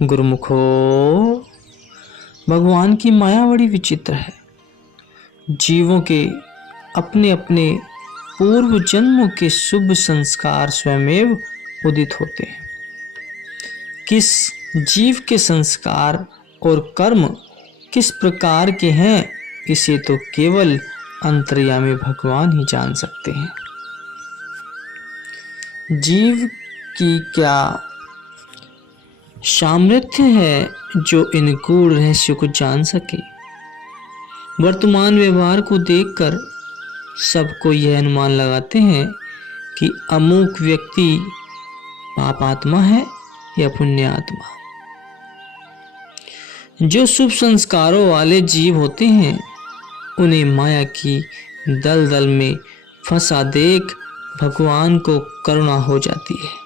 गुरुमुखो, भगवान की माया बड़ी विचित्र है। जीवों के अपने अपने पूर्व जन्मों के शुभ संस्कार स्वयमेव उदित होते हैं। किस जीव के संस्कार और कर्म किस प्रकार के हैं, इसे तो केवल अंतर्यामी भगवान ही जान सकते हैं। जीव की क्या सामर्थ्य है जो इन गूढ़ रहस्यों को जान सके। वर्तमान व्यवहार को देखकर सबको यह अनुमान लगाते हैं कि अमुक व्यक्ति पापात्मा है या पुण्यात्मा। जो शुभ संस्कारों वाले जीव होते हैं उन्हें माया की दलदल में फंसा देख भगवान को करुणा हो जाती है।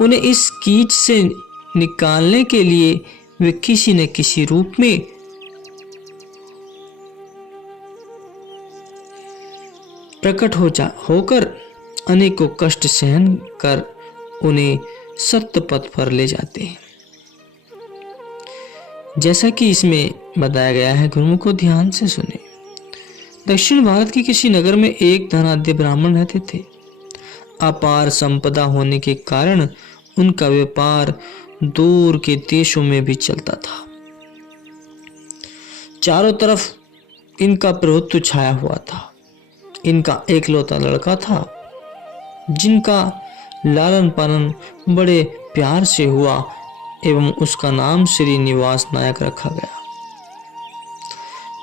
उन्हें इस कीच से निकालने के लिए वे किसी न किसी रूप में प्रकट होकर अनेकों कष्ट सहन कर उन्हें सत्य पथ पर ले जाते हैं। जैसा कि इसमें बताया गया है, गुरुमुख को ध्यान से सुने। दक्षिण भारत के किसी नगर में एक धनाढ्य ब्राह्मण रहते थे। अपार संपदा होने के कारण उनका व्यापार दूर के देशों में भी चलता था। चारों तरफ इनका प्रभुत्व छाया हुआ था। इनका एकलौता लड़का था जिनका लालन पालन बड़े प्यार से हुआ एवं उसका नाम श्रीनिवास नायक रखा गया।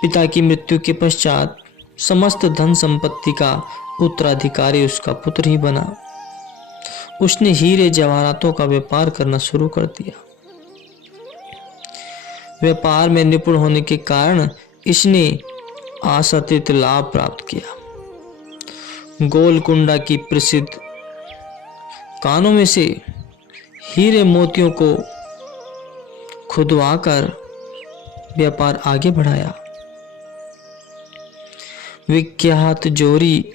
पिता की मृत्यु के पश्चात समस्त धन संपत्ति का उत्तराधिकारी उसका पुत्र ही बना। उसने हीरे जवाहरातों का व्यापार करना शुरू कर दिया। व्यापार में निपुण होने के कारण इसने आशातीत लाभ प्राप्त किया। गोलकुंडा की प्रसिद्ध कानों में से हीरे मोतियों को खुदवाकर व्यापार आगे बढ़ाया। विख्यात जोरी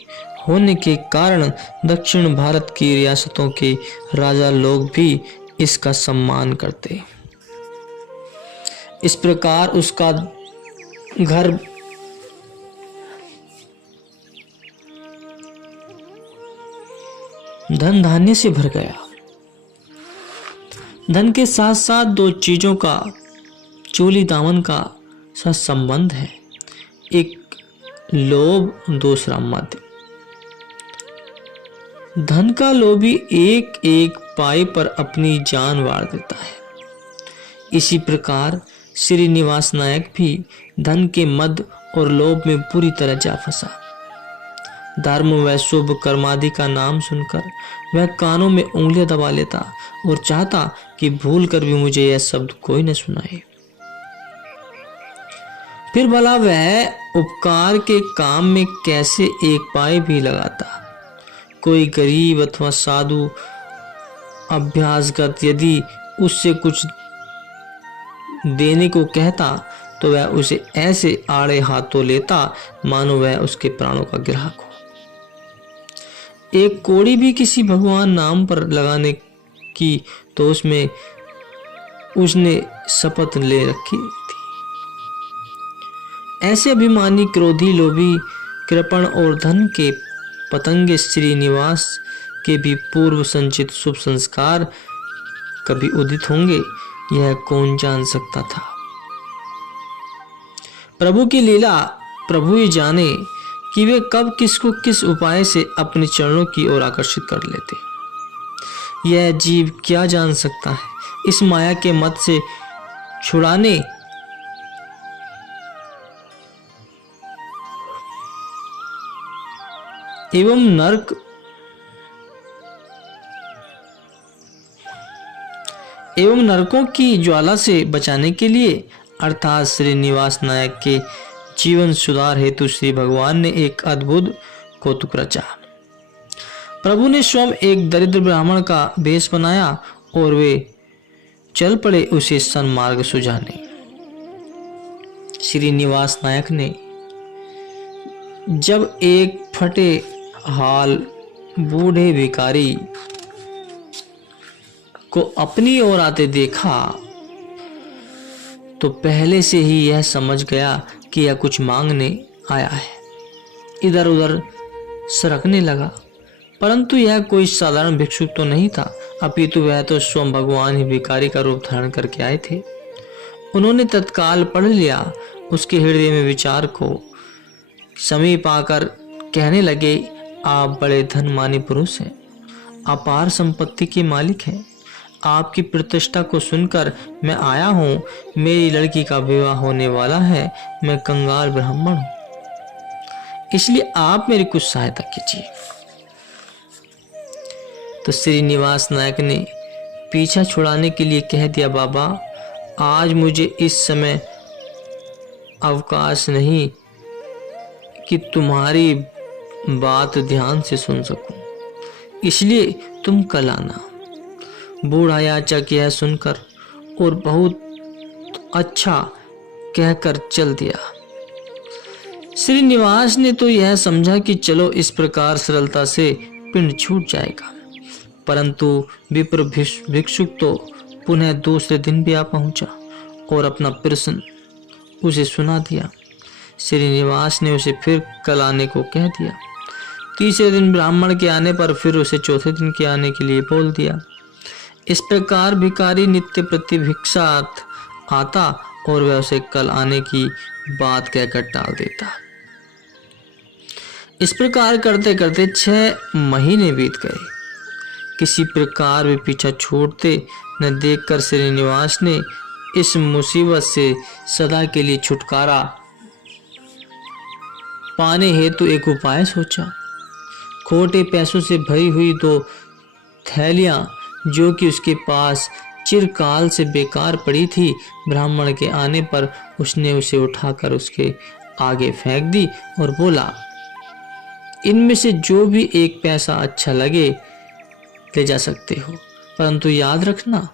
होने के कारण दक्षिण भारत की रियासतों के राजा लोग भी इसका सम्मान करते। इस प्रकार उसका घर धन धान्य से भर गया। धन के साथ साथ दो चीजों का चोली दामन का साथ संबंध है, एक लोभ, दूसरा मद। धन का लोभी एक एक पाई पर अपनी जान वार देता है। इसी प्रकार श्रीनिवास नायक भी धन के मद और लोभ में बुरी तरह जा फंसा। धर्म व शुभ कर्मादि का नाम सुनकर वह कानों में उंगलियां दबा लेता और चाहता कि भूल कर भी मुझे यह शब्द कोई न सुनाए। फिर भला वह उपकार के काम में कैसे एक पाई भी लगाता। कोई गरीब अथवा साधु अभ्यासगत यदि उससे कुछ देने को कहता तो वह उसे ऐसे आड़े हाथों लेता मानो वह उसके प्राणों का ग्राहक हो। एक कोड़ी भी किसी भगवान नाम पर लगाने की तो उसमें उसने शपथ ले रखी थी। ऐसे अभिमानी, क्रोधी, लोभी, कृपण और धन के पतंगे श्रीनिवास के भी पूर्व संचित शुभ संस्कार कभी उदित होंगे, यह कौन जान सकता था। प्रभु की लीला प्रभु ही जाने कि वे कब किसको किस उपाय से अपने चरणों की ओर आकर्षित कर लेते। यह जीव क्या जान सकता है। इस माया के मत से छुड़ाने एवं नरकों की ज्वाला से बचाने के लिए अर्थात श्रीनिवास नायक के जीवन सुधार हेतु श्री भगवान ने एक अद्भुत कौतुक रचा। प्रभु ने स्वयं एक दरिद्र ब्राह्मण का वेश बनाया और वे चल पड़े उसे सन्मार्ग सुझाने। श्रीनिवास नायक ने जब एक फटे हाल बूढ़े भिखारी को अपनी ओर आते देखा तो पहले से ही यह समझ गया कि यह कुछ मांगने आया है। इधर उधर सरकने लगा, परंतु यह कोई साधारण भिक्षुक तो नहीं था, अपितु वह तो स्वयं भगवान ही भिखारी का रूप धारण करके आए थे। उन्होंने तत्काल पढ़ लिया उसके हृदय में विचार को। समीप आकर कहने लगे, आप बड़े धनमानी पुरुष हैं, अपार संपत्ति के मालिक हैं। आपकी प्रतिष्ठा को सुनकर मैं आया हूँ। मेरी लड़की का विवाह होने वाला है। मैं कंगाल ब्राह्मण हूँ, इसलिए आप मेरी कुछ सहायता कीजिए। तो श्रीनिवास नायक ने पीछा छुड़ाने के लिए कह दिया, बाबा आज मुझे इस समय अवकाश नहीं कि तुम्हारी बात ध्यान से सुन सकूं, इसलिए तुम कल आना। बूढ़ा याचक यह सुनकर और बहुत अच्छा कहकर चल दिया। श्रीनिवास ने तो यह समझा कि चलो इस प्रकार सरलता से पिंड छूट जाएगा, परंतु विप्र भिक्षुक तो पुनः दूसरे दिन भी आ पहुंचा और अपना प्रश्न उसे सुना दिया। श्रीनिवास ने उसे फिर कल आने को कह दिया। तीसरे दिन ब्राह्मण के आने पर फिर उसे चौथे दिन के आने के लिए बोल दिया। इस प्रकार भिखारी नित्य प्रति भिक्षार्थ आता और वह उसे कल आने की बात कहकर टाल देता। इस प्रकार करते करते 6 महीने बीत गए। किसी प्रकार वे पीछा छोड़ते न देखकर श्रीनिवास ने इस मुसीबत से सदा के लिए छुटकारा पाने हेतु एक उपाय सोचा। खोटे पैसों से भरी हुई 2 थैलियां जो कि उसके पास चिरकाल से बेकार पड़ी थी, ब्राह्मण के आने पर उसने उसे उठाकर उसके आगे फेंक दी और बोला, इनमें से जो भी 1 पैसा अच्छा लगे ले जा सकते हो, परंतु याद रखना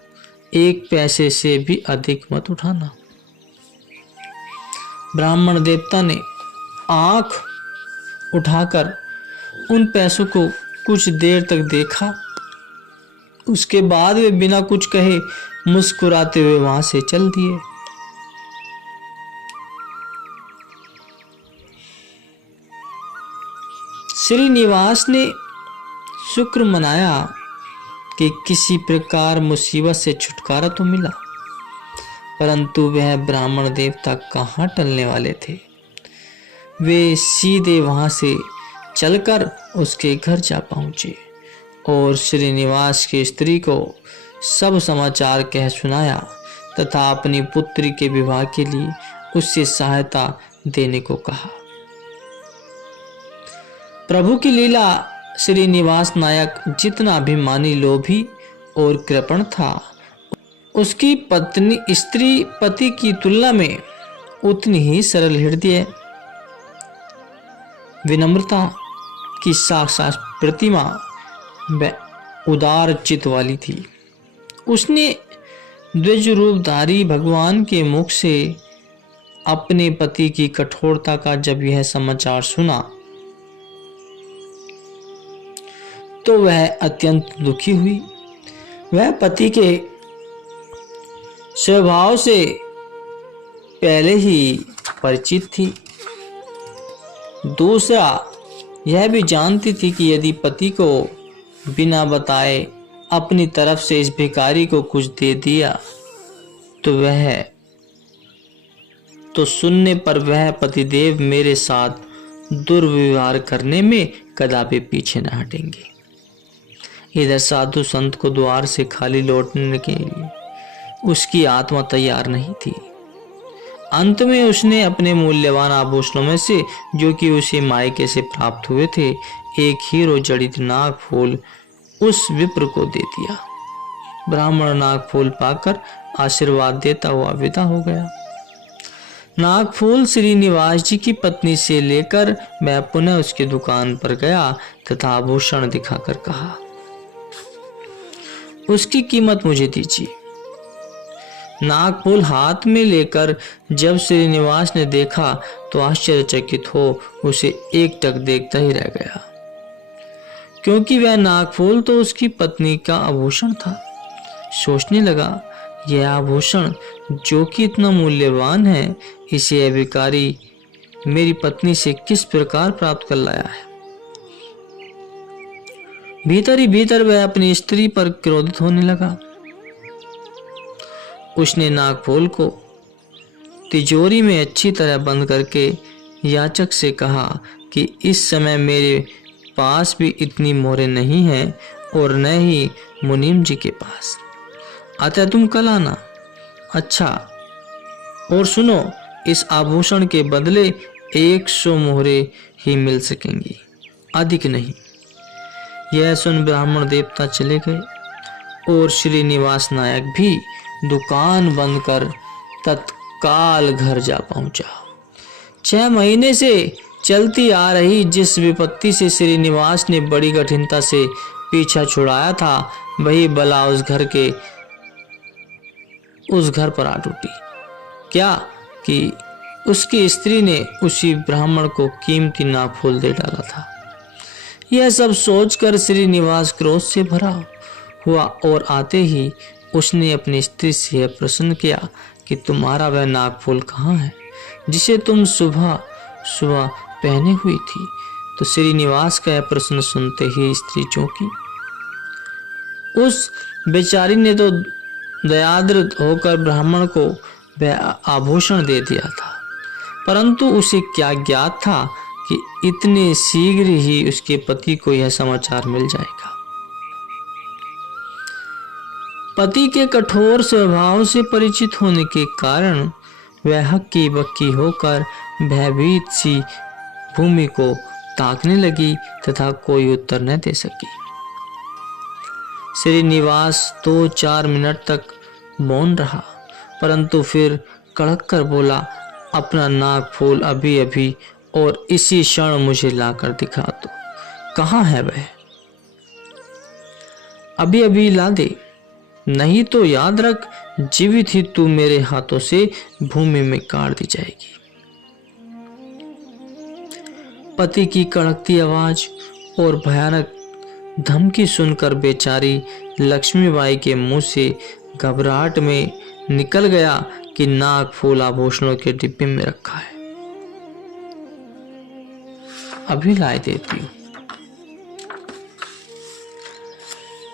1 पैसे से भी अधिक मत उठाना। ब्राह्मण देवता ने आंख उठाकर उन पैसों को कुछ देर तक देखा। उसके बाद वे बिना कुछ कहे मुस्कुराते हुए वहां से चल दिए। श्रीनिवास ने शुक्र मनाया कि किसी प्रकार मुसीबत से छुटकारा तो मिला, परंतु वह ब्राह्मण देवता कहाँ टलने वाले थे। वे सीधे वहां से चलकर उसके घर जा पहुंचे और श्रीनिवास की स्त्री को सब समाचार कह सुनाया तथा अपनी पुत्री के विवाह के लिए उससे सहायता देने को कहा। प्रभु की लीला, श्रीनिवास नायक जितना अभिमानी, लोभी और कृपण था, उसकी पत्नी स्त्री पति की तुलना में उतनी ही सरल हृदय, विनम्रता की साक्षात प्रतिमा, उदार चित्त वाली थी। उसने द्विज रूपधारी भगवान के मुख से अपने पति की कठोरता का जब यह समाचार सुना तो वह अत्यंत दुखी हुई। वह पति के स्वभाव से पहले ही परिचित थी। दूसरा, यह भी जानती थी कि यदि पति को बिना बताए अपनी तरफ से इस भिखारी को कुछ दे दिया तो सुनने पर वह पतिदेव मेरे साथ दुर्व्यवहार करने में कदापि पीछे न हटेंगे। इधर साधु संत को द्वार से खाली लौटने के लिए उसकी आत्मा तैयार नहीं थी। अंत में उसने अपने मूल्यवान आभूषणों में से, जो कि उसे मायके से प्राप्त हुए थे, एक हीरो जड़ित नाग फूल उस विप्र को दे दिया। ब्राह्मण नाग फूल पाकर आशीर्वाद देता हुआ विदा हो गया। नाग फूल श्रीनिवास जी की पत्नी से लेकर मैं पुनः उसकी दुकान पर गया तथा आभूषण दिखाकर कहा, उसकी कीमत मुझे दीजिए। नागफूल हाथ में लेकर जब श्रीनिवास ने देखा तो आश्चर्यचकित हो उसे एकटक देखता ही रह गया, क्योंकि वह नागफूल तो उसकी पत्नी का आभूषण था। सोचने लगा, यह आभूषण जो कि इतना मूल्यवान है, इसे यह भिखारी मेरी पत्नी से किस प्रकार प्राप्त कर लाया है। भीतर ही भीतर वह अपनी स्त्री पर क्रोधित होने लगा। उसने नागफूल को तिजोरी में अच्छी तरह बंद करके याचक से कहा कि इस समय मेरे पास भी इतनी मोहरें नहीं हैं और न ही मुनीम जी के पास, अतः तुम कल आना। अच्छा, और सुनो, इस आभूषण के बदले 100 मोहरें ही मिल सकेंगी, अधिक नहीं। यह सुन ब्राह्मण देवता चले गए और श्रीनिवास नायक भी दुकान बंद कर तत्काल घर जा पहुंचा। 6 महीने से चलती आ रही जिस विपत्ति से श्रीनिवास ने बड़ी कठिनता से पीछा छुड़ाया था, वही बला उस घर पर आ टूटी। क्या कि उसकी स्त्री ने उसी ब्राह्मण को कीमती नागफूल दे डाला था। यह सब सोचकर श्रीनिवास क्रोध से भरा हुआ और आते ही उसने अपनी स्त्री से यह प्रश्न किया कि तुम्हारा वह नागफूल कहाँ है जिसे तुम सुबह सुबह पहने हुई थी। तो श्रीनिवास का यह प्रश्न सुनते ही स्त्री चौंकी। उस बेचारी ने तो दयाद्र होकर ब्राह्मण को वह आभूषण दे दिया था, परंतु उसे क्या ज्ञात था कि इतने शीघ्र ही उसके पति को यह समाचार मिल जाएगा। पति के कठोर स्वभाव से परिचित होने के कारण वह हक्की बक्की होकर भयभीत सी भूमि को ताकने लगी तथा कोई उत्तर न दे सकी। श्रीनिवास 2-4 मिनट तक मौन रहा, परंतु फिर कड़क कर बोला, अपना नागफूल अभी अभी और इसी क्षण मुझे लाकर दिखा दो। कहाँ है वह? अभी अभी ला दे, नहीं तो याद रख, जीवित ही तू मेरे हाथों से भूमि में काट दी जाएगी। पति की कड़कती आवाज और भयानक धमकी सुनकर बेचारी लक्ष्मीबाई के मुंह से घबराहट में निकल गया कि नागफूल आभूषणों के डिब्बे में रखा है, अभी ला देती हूं।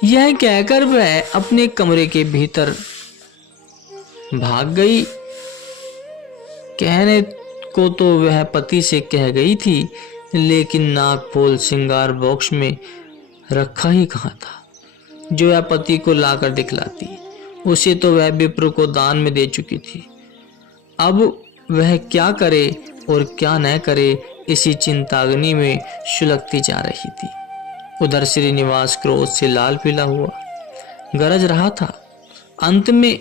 यह कहकर वह अपने कमरे के भीतर भाग गई। कहने को तो वह पति से कह गई थी, लेकिन नागफूल श्रृंगार बॉक्स में रखा ही कहाँ था जो वह पति को लाकर दिखलाती। उसे तो वह विप्र को दान में दे चुकी थी। अब वह क्या करे और क्या न करे, इसी चिंताग्नि में सुलगती जा रही थी। उधर श्रीनिवास क्रोध से लाल पीला हुआ गरज रहा था। अंत में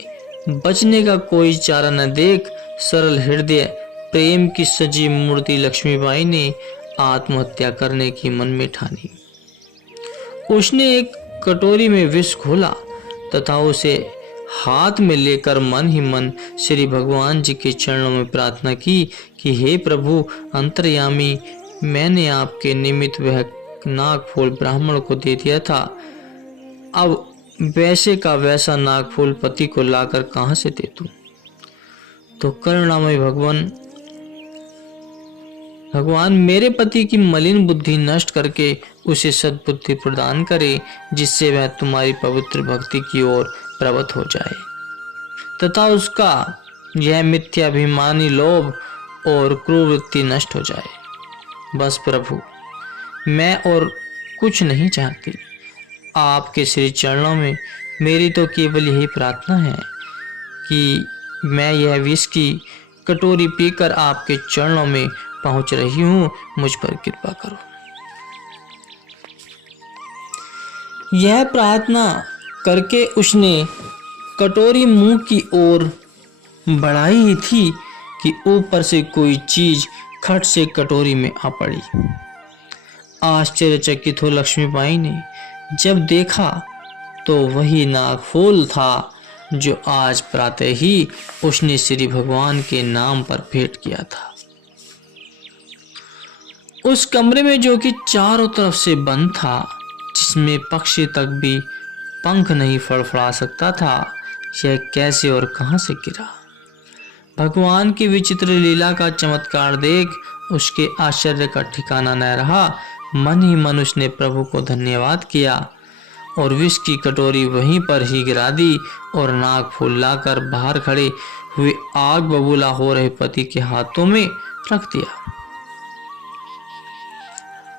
बचने का कोई चारा न देख सरल हृदय प्रेम की सजी मूर्ति लक्ष्मीबाई ने आत्महत्या करने की मन में ठानी। उसने एक कटोरी में विष घोला तथा उसे हाथ में लेकर मन ही मन श्री भगवान जी के चरणों में प्रार्थना की कि हे प्रभु अंतर्यामी, मैंने आपके निमित्त वह नागफूल ब्राह्मण को दे दिया था, अब वैसे का वैसा नागफूल पति को लाकर कहां से दे दूं। तो करुणामय भगवान मेरे पति की मलिन बुद्धि नष्ट करके उसे सद्बुद्धि प्रदान करे, जिससे वह तुम्हारी पवित्र भक्ति की ओर प्रवृत्त हो जाए तथा उसका यह मिथ्याभिमानी लोभ और क्रूर वृत्ति नष्ट हो जाए। बस प्रभु, मैं और कुछ नहीं चाहती। आपके श्री चरणों में मेरी तो केवल यही प्रार्थना है कि मैं यह विष की कटोरी पीकर आपके चरणों में पहुंच रही हूं, मुझ पर कृपा करो। यह प्रार्थना करके उसने कटोरी मुंह की ओर बढ़ाई ही थी कि ऊपर से कोई चीज खट से कटोरी में आ पड़ी। आश्चर्यचकित हो लक्ष्मीबाई ने जब देखा तो वही नागफूल था जो आज प्रातः ही उसने श्री भगवान के नाम पर भेंट किया था। उस कमरे में जो कि चारों तरफ से बंद था, जिसमें पक्षी तक भी पंख नहीं फड़फड़ा सकता था, यह कैसे और कहां से गिरा। भगवान की विचित्र लीला का चमत्कार देख उसके आश्चर्य का ठिकाना न रहा। मन ही मन उसने प्रभु को धन्यवाद किया और विष की कटोरी वहीं पर ही गिरा दी और नाग फूल लाकर बाहर खड़े हुए आग बबूला हो रहे पति के हाथों में रख दिया।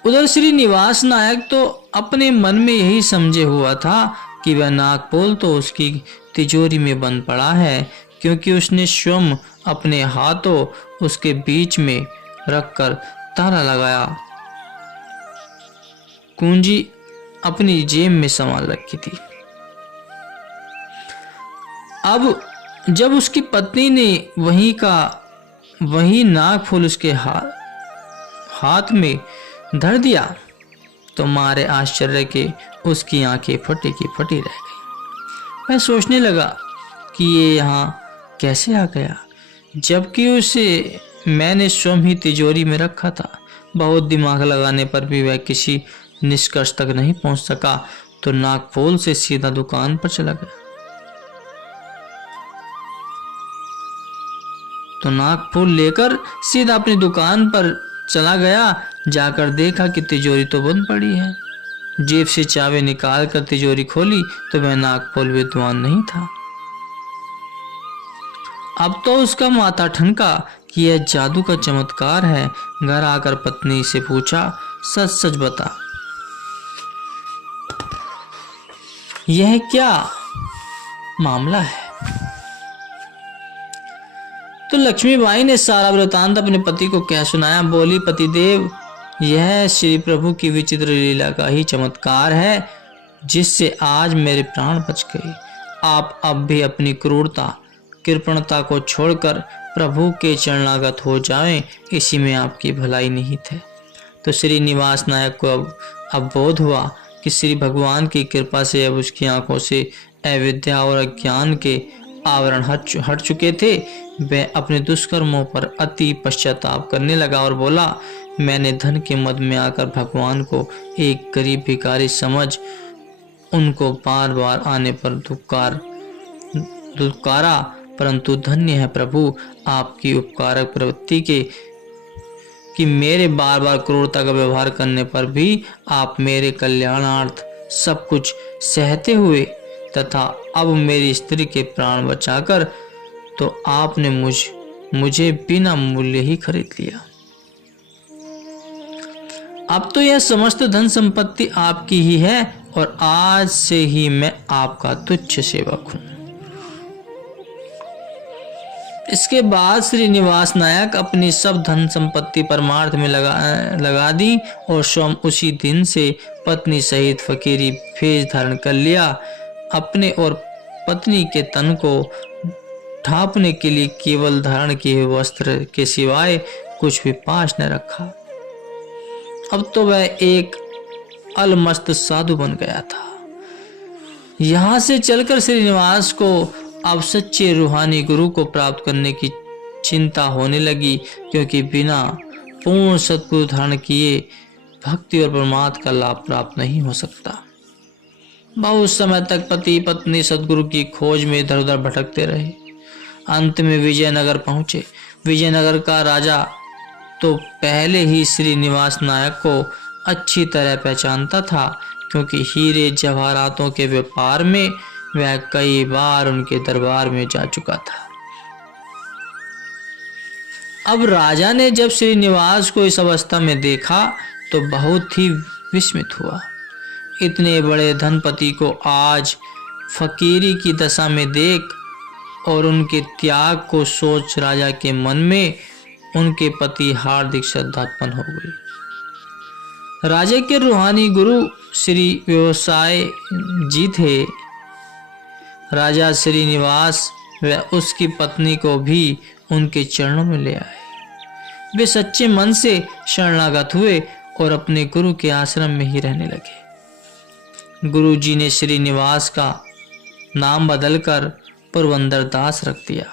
उधर श्री निवास नायक तो अपने मन में यही समझे हुआ था कि वह नागफूल तो उसकी तिजोरी में बंद पड़ा है, क्योंकि उसने स्वयं अपने हाथों उसके बीच में रखकर ताला लगाया, कुंजी अपनी जेब में संभाल रखी थी। अब जब उसकी पत्नी ने वही नागफूल उसके हाथ में धर दिया तो मारे आश्चर्य के उसकी आंखें फटी की फटी रह गई। मैं सोचने लगा कि ये यहाँ कैसे आ गया, जबकि उसे मैंने स्वयं ही तिजोरी में रखा था। बहुत दिमाग लगाने पर भी वह किसी निष्कर्ष तक नहीं पहुंच सका तो नागफूल से सीधा दुकान पर चला गया। तो नागफूल लेकर सीधा अपनी दुकान पर चला गया। जाकर देखा कि तिजोरी तो बंद पड़ी है। जेब से चाबी निकाल कर तिजोरी खोली तो वह नागफूल विद्वान नहीं था। अब तो उसका माथा ठनका कि यह जादू का चमत्कार है। घर आकर पत्नी से पूछा, सच सच बता, यह क्या मामला है? तो लक्ष्मीबाई ने सारा वृतांत अपने पति को कह सुनाया। बोली, पतिदेव, यह श्री प्रभु की विचित्र लीला का ही चमत्कार है जिससे आज मेरे प्राण बच गए। आप अब भी अपनी क्रूरता कृपणता को छोड़कर प्रभु के चरणागत हो जाएं, इसी में आपकी भलाई निहित है। तो श्री निवास नायक को अब बोध हुआ कि श्री भगवान की कृपा से अब उसकी आंखों से अविद्या और अज्ञान के आवरण हट चुके थे। वह अपने दुष्कर्मों पर अति पश्चाताप करने लगा और बोला, मैंने धन के मद में आकर भगवान को एक गरीब भिखारी समझ उनको बार बार आने पर दुत्कारा, परंतु धन्य है प्रभु आपकी उपकारक प्रवृत्ति के कि मेरे बार बार क्रूरता का व्यवहार करने पर भी आप मेरे कल्याणार्थ सब कुछ सहते हुए तथा अब मेरी स्त्री के प्राण बचाकर तो आपने मुझे बिना मूल्य ही खरीद लिया। अब तो यह समस्त धन संपत्ति आपकी ही है और आज से ही मैं आपका तुच्छ सेवक हूं। इसके बाद श्रीनिवास नायक अपनी सब धन संपत्ति परमार्थ में लगा दी और स्वयं उसी दिन से पत्नी सहित फकीरी भेष धारण कर लिया। अपने और पत्नी के तन को ढांपने के लिए केवल धारण किए हुए वस्त्र के सिवाय कुछ भी पास न रखा। अब तो वह एक अलमस्त साधु बन गया था। यहाँ से चलकर श्रीनिवास को अब सच्चे रूहानी गुरु को प्राप्त करने की चिंता होने लगी, क्योंकि बिना पूर्ण सद्गुरु धारण किए भक्ति और परमार्थ का लाभ प्राप्त नहीं हो सकता। बहुत समय तक पति पत्नी सद्गुरु की खोज में इधर उधर भटकते रहे। अंत में विजयनगर पहुंचे। विजयनगर का राजा तो पहले ही श्रीनिवास नायक को अच्छी तरह पहचानता था, क्योंकि हीरे जवाहरातों के व्यापार में वह कई बार उनके दरबार में जा चुका था। अब राजा ने जब श्रीनिवास को इस अवस्था में देखा तो बहुत ही विस्मित हुआ। इतने बड़े धनपति को आज फकीरी की दशा में देख और उनके त्याग को सोच राजा के मन में उनके प्रति हार्दिक श्रद्धा उत्पन्न हो गई। राजा के रूहानी गुरु श्री व्यवसाय जी थे। राजा श्रीनिवास व उसकी पत्नी को भी उनके चरणों में ले आए। वे सच्चे मन से शरणागत हुए और अपने गुरु के आश्रम में ही रहने लगे। गुरु जी ने श्रीनिवास का नाम बदलकर पुरवंदर दास रख दिया।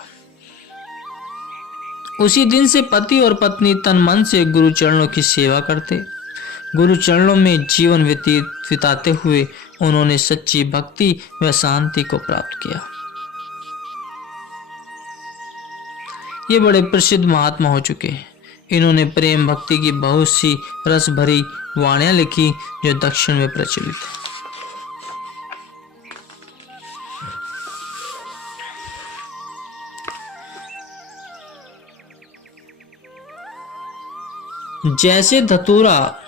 उसी दिन से पति और पत्नी तन मन से गुरु चरणों की सेवा करते। गुरु चरणों में जीवन बिताते हुए उन्होंने सच्ची भक्ति व शांति को प्राप्त किया। ये बड़े प्रसिद्ध महात्मा हो चुके हैं। इन्होंने प्रेम भक्ति की बहुत सी रस भरी वाणियां लिखी जो दक्षिण में प्रचलित है। जैसे धतूरा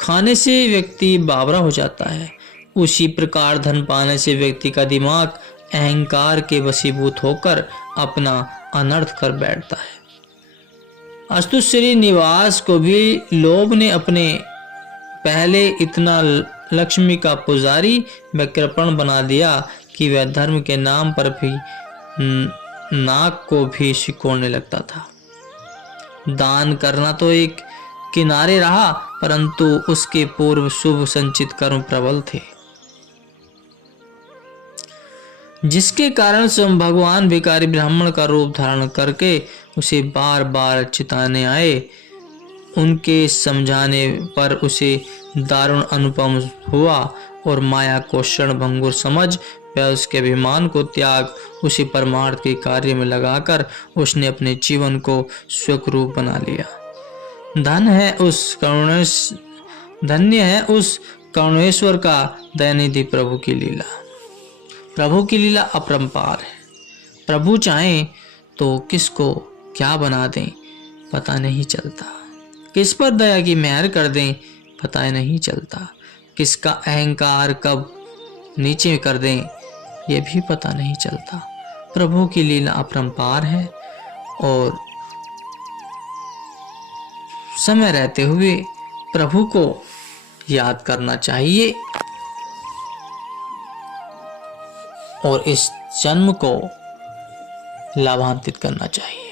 खाने से व्यक्ति बावरा हो जाता है, उसी प्रकार धन पाने से व्यक्ति का दिमाग अहंकार के वशीभूत होकर अपना अनर्थ कर बैठता है। अस्तु श्रीनिवास को भी लोभ ने अपने पहले इतना लक्ष्मी का पुजारी व कृपण बना दिया कि वह धर्म के नाम पर भी नाक को भी सिकोड़ने लगता था। दान करना तो एक किनारे रहा, परंतु उसके पूर्व शुभ संचित कर्म प्रबल थे, जिसके कारण स्वयं भगवान भिखारी ब्राह्मण का रूप धारण करके उसे बार बार चिताने आए। उनके समझाने पर उसे दारुण अनुपम हुआ और माया को क्षणभंगुर समझ वह उसके अभिमान को त्याग उसी परमार्थ के कार्य में लगाकर उसने अपने जीवन को स्वरूप बना लिया। धन्य है उस करुणेश्वर का दयानिधि प्रभु की लीला। प्रभु की लीला अपरंपार है। प्रभु चाहें तो किसको क्या बना दें पता नहीं चलता, किस पर दया की मेहर कर दें पता नहीं चलता, किसका अहंकार कब नीचे कर दें यह भी पता नहीं चलता। प्रभु की लीला अपरंपार है और समय रहते हुए प्रभु को याद करना चाहिए और इस जन्म को लाभान्वित करना चाहिए।